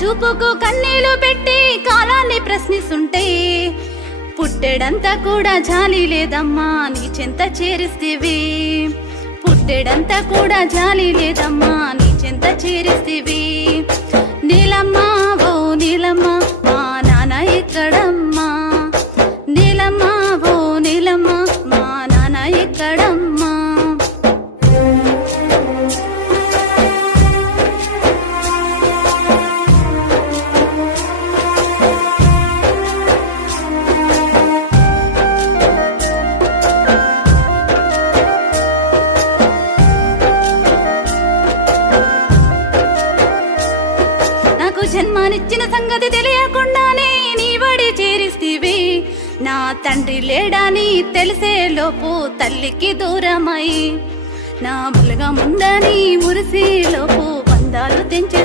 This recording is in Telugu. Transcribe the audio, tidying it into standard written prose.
చూపుకు కన్నీళ్లు పెట్టి కాలాన్ని ప్రశ్నిస్తుంటే పుట్టెడంతా కూడా జాలి లేదమ్మా నీ చెంత చేరిస్తేవి. పుట్టెడంతా కూడా జాలి లేదమ్మా నీ చెంత చేరిస్తేవి. నీలమ్మ ఓ నీలమ్మ మా నాన్న ఎక్కడమ్మా, నీలమ్మ ఓ నీలమ్మ మా నాన్న ఎక్కడమ్మా. జన్మానిచ్చిన సంగతి తెలియకుండానే నీ బడి చేరిస్తీవి. నా తండ్రి లేడాని తెలిసే లోపు తల్లికి దూరమై, నా బులగా ముందని మురిసి లోపు బంధాలు తెంచి